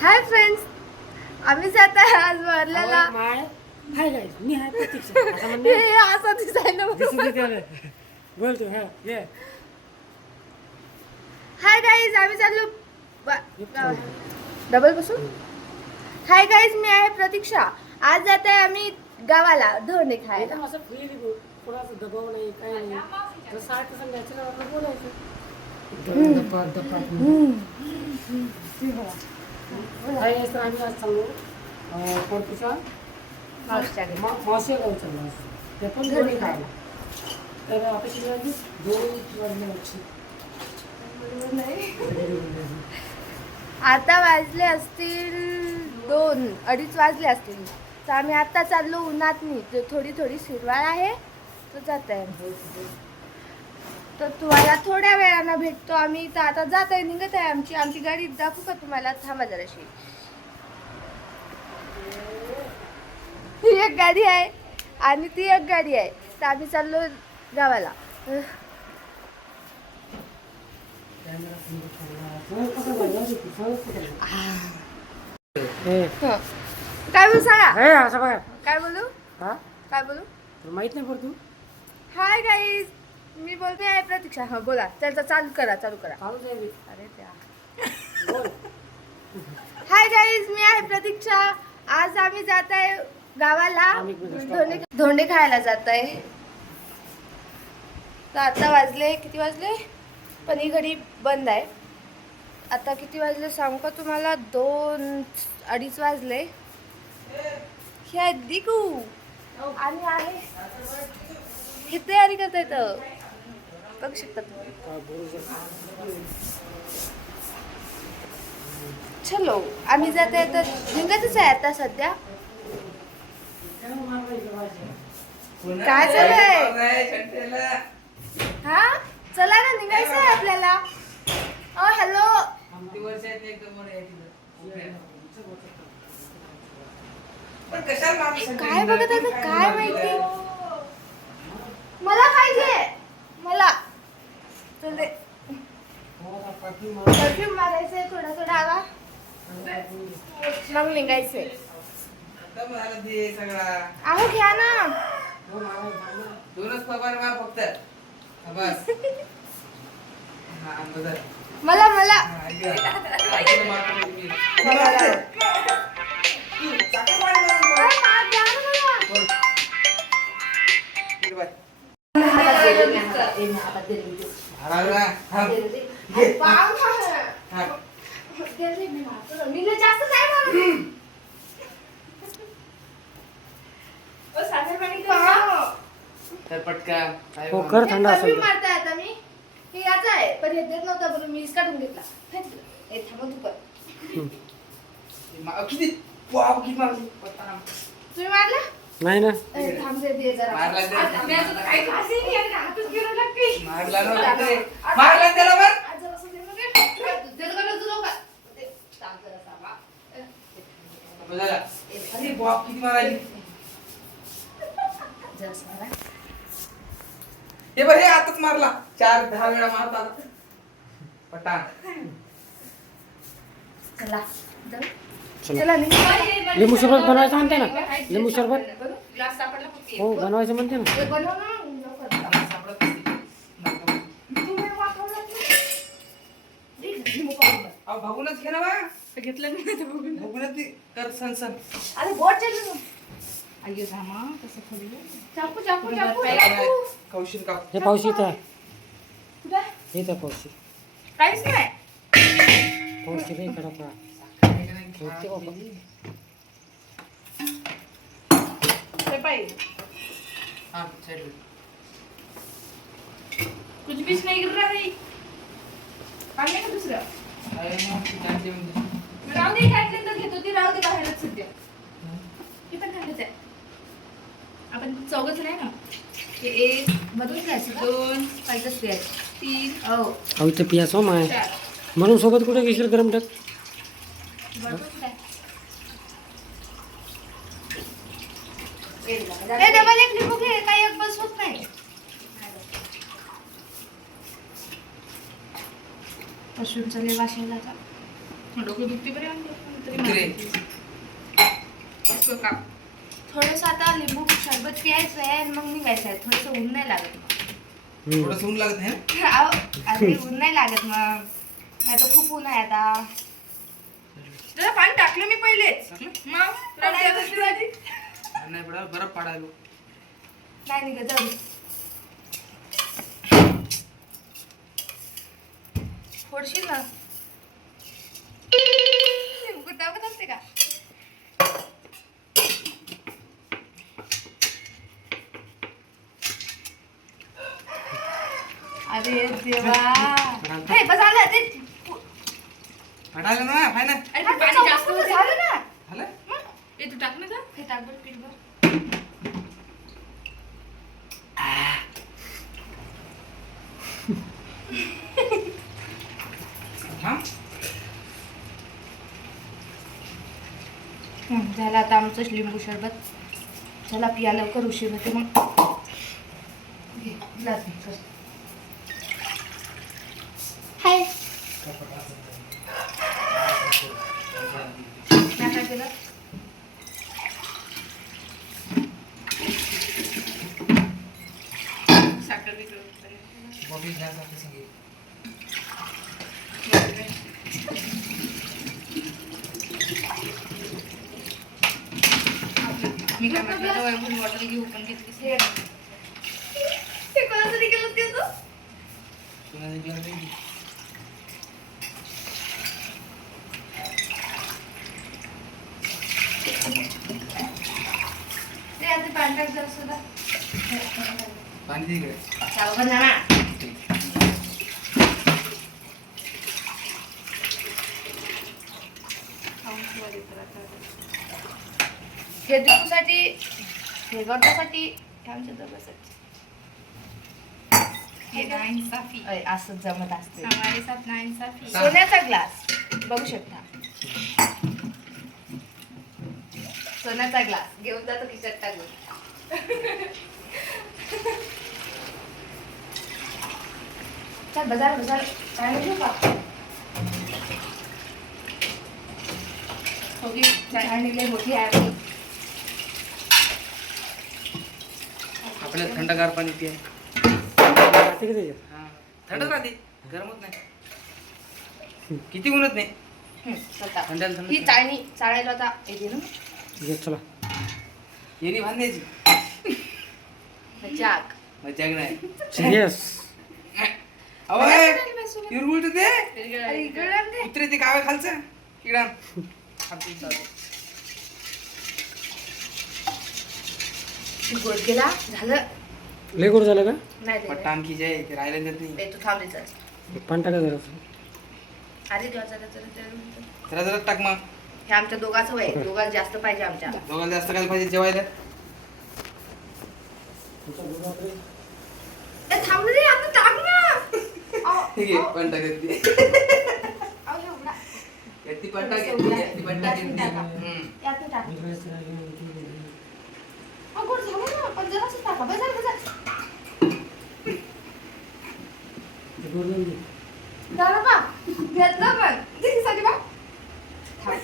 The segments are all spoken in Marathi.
हाय फ्रेंड्स, आम्ही जात आहे आज वरल्याला. हाय गाईज, मी हाय प्रतीक्षा. आता म्हणणे हे असं दिसायला दिसून येते आलं. बोलतो हा ये. हाय गाईज, आम्ही चाललो डबल बसून. हाय गाईज, मी आहे प्रतीक्षा. आज जात आहे आम्ही गावाला धोंडे खायला. एकदम असं फ्रीली बोल, कोणाचा दबाव नाही, काही नाही. जसं आहे तसं नॅचरल आपलं बोलायचं. हाय गाईज, तर आम्ही आज चाललो परतीच्या मावशी गाव चाललो असं. ते पण घरी खायला. तर आता किती वाजले? 2 वाजले. आता वाजले असतील 2-2:30 वाजले असतील. तर आम्ही आता चाललो उन्हातनी. थोडी हिरवाळ आहे तर जात आहे. तर तुम्हाला थोड्या वेळानं भेटतो आम्ही. तर आता जात आहे, निघत आहे आमची गाडी. दाखवू का तुम्हाला? थांबा जराशी. ही एक गाडी आहे आणि ती एक गाडी आहे. तर आम्ही चाललो गावाला. काय बोलू सांगा? असं बघा. काय बोलू? हा काय बोलू? तुला माहित नाही पडतो. हाय गाईज, मी बोलते आहे प्रतीक्षा. हा बोला. चालू करा. चालूच आहे मी. अरे त्या बोल. हाय गाईज, मी आहे प्रतीक्षा. आज आम्ही जात आहे गावाला. धोंडे खायला जात आहे. तर आता वाजले, किती वाजले? पण ही घडी बंद आहे. आता किती वाजले सांगू का तुम्हाला? 2-2:30 वाजले. हे आहे दिकू आणि आहे हे तयारी करता येतं, बघू शकता तुम्ही. चलो आम्ही जात आहे. तर निघतच आहे आता सध्या. काय चालू आहे? हा चला ना, निघायचं आहे आपल्याला. हॅलो, काय बघत आता? काय माहिती, मला पाहिजे. मला परफ्यूम मारायचंय थोडा आवा. मग निघायचंय. अहो घ्या ना. 2च फवार मार फक्त. बस. मला जास्त काय पटका हो कर, थंड असेल. मारताय आता मी. हे याचा आहे पण हे देत नव्हता म्हणून मी काढून घेतला. हे थांब तू कर. तुम्ही मारला? नाही ना. थांब दे जरा. मारला दे. आता मी असं काही खासी नाही आणि हातच गिरवू लागते. मारला ना. मारला त्याला बर. आज जरा असं दे मग. दे का तुला का? ते थांब जरा थांबा. बघा. अरे बाप किती मारायली. जरा सारा. हे बघ, हे आताच मारला. 4-10 वेळा मारता. पटान. चला चला निघ. लिंबू सरबत बनवायचं म्हणते ना. लिंबू सरबत ग्लास सापडला फक्त. हो बनवायचं म्हणते ना. ते बनव ना लवकर. तुम्ही वापरलं नाही. देख लिंबू पावडर. अहो बघूनच घे ना बा. घेतलं नाही तर बघून. बघूनच ती कर सन. अरे बोट चालू. अय्यो रामा, कसं खोली. चाकू. कौशिक का. हे पावशी इथं आहे. कुठे? हे तर पावशी. काहीच नाही. पावशी नाही कडा. होते बाबा. ते पाहिजे. हां चल. कुछ भी नहीं गिर रहा नहीं. पाणी का दुसरं? अरे त्यांचे म्हणजे राहू दे, खायचं तर घेतो ती. राहू दे बाहेरच सध्या. हे पण खायचं आहे. आपण चौघच नाही ना. हे 1 मधून घ्यायचं, 2 पाहिजेच घ्यायचं, 3 अहो इथं पियास हो माय. 4 म्हणून सोबत कुठे घेशील गरम टाक. डबल एक लिंबू घे. काही एक बस होत नाही. मशरूमचा लय वास यायला आता. डोकं दुखते बरे इकडे. थोडंसं आता लिंबू सरबत पियायचं आहे आणि मग निघायचं आहे. थोडंसं ऊन नाही लागत मग. थोडंसं ऊन लागत आहे ना? अहो, अरे ऊन नाही लागत मग. नाही तर खूप ऊन आहे आता. त्याला पाणी टाकलं मी पहिलेच टाकलं? मग रडायला बसली माझी. नाही पडा बरं पाडायलो. नाही निघत जाऊ दे. फोडशील ना. लिंबू टाकत असते का? अरे देवा. हे बस आलं ते. पाडायला ना हाय ना. अरे पण पाणी जास्त होतं. झालं ना. झालं? ए तू टाक ना का हे टाक बरं पीठभर. हा? झालं आता आमचं लिंबू सरबत. चला पिया लवकर उशीर होते मग. घे, ग्लास घे, चल. हाय. मी काय केलं? साखर बिकर बॉबी घ्या सारखी संगे. मी काय म्हटलं तर वरून बॉटल घेऊ पण घेतलीस हे ते कोणासाठी केलं ते तू? कुणाला जेवण नाही? ते आता पाणी टाक जरा सुद्धा. पाणी दे इकडे. सावकाश जा ना. हे दुखूसाठी, हे गरजासाठी, हे आमच्या दोघांसाठी. हे नाइंसाफी अय, असंच जमत असते. हमारे साथ नाइंसाफी सोन्याचा ग्लास बघू शकता. सोन्याचा ग्लास घेऊन जातो खिशात टाकून. चल बाजार बाजार काय घेऊ का? होगी चाळणी लय मोठी आहे आपली. आपल्याला थंडगार पाणी पिय. राहते का त्याच्यात? हा थंडच राहते, गरम होत नाही. किती ऊनत नाही. स्वतः. थंडाला थंड. ही चाळणी चाळायला आता येते ना घे, चला. येणी बांधायची. चाक. मजा नाही. सिरियस. अवय हिरगुळ ते अरे इकडे आण ते. कुत्रे ते गावा खालचं किडा. गोड केला झालं. लय गोड झालं का? नाही दे. पट्टा आणखी जे ते राहिलं देत नाही. तू थांबले चल. पाणी टाका जरा. अरे देवा चला चला चला. जरा जरा टाक मग. हे आमच्या दोघांचं वय आहे. दोघांना जास्त पाहिजे आमच्या. दोघांना जास्त काय पाहिजे जेवायला. ए, थांब रे आता टाक ना. अहो, ठीक आहे अहो, पण टाकत ती. अहो, हे उघडा. याती पट्टा घेतली याती पट्टा घेतली. यातनं टाक. अहो, गोड झालं ना, पण जरासं टाका. बस बस. झालं का? घेतलं पण. तिच्यासाठी बघ. थांब.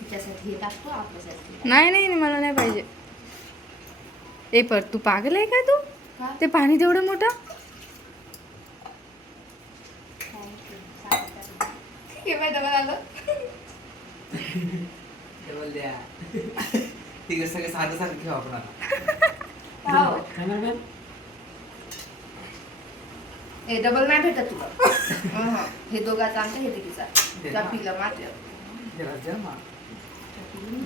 तिच्यासाठी हे टाकतो, आपल्यासाठी. नाही नाही मला नाही पाहिजे. ए पर तू पागल आहे का तू का? ते पाणी तेवढं मोठं हे माहिती आहे मला आलं. जेवायला द्या. ठीक आहे सगळं साधं साधं ठेवा आपण आता. हो. कॅमेरामॅन. हे डबल नाही भेटत तुला. हे दोघांचं आमचं हे तिकीचा. त्या पिला मात्र जरा जमा.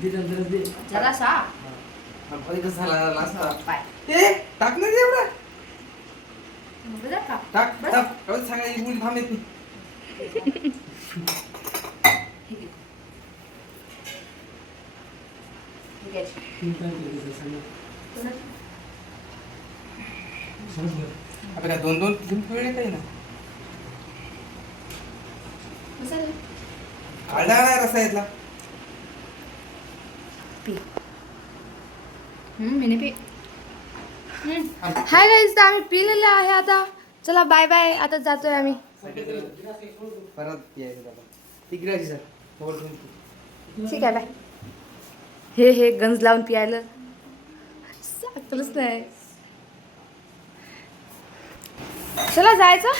दे जरा दे. जरासा. कधी कसं झाला लास्ट. पाय. ए टाक ना एवढं. बरं का? टाक बस. टाक. एवढं सांगा ही मुली थांबत नाही. हे घे. हे घ्यायची. तीन काय केलं ते सांगा. कोणाची? समजलं. आता काय दोन दोन तीन पिळे काही ना. मसाला. काढला नाही रसा यातला. पी. मैंने भी हाय गाईज तर आम्ही पिलेलं आहे आता. चला बाय बाय. आता जातोय आम्ही. परत यायचं दादा तिकडे सर ओरडून ठीक आहे बाय. हे गंज लावून पियायला सांगतलंच नाही. चला जायचं.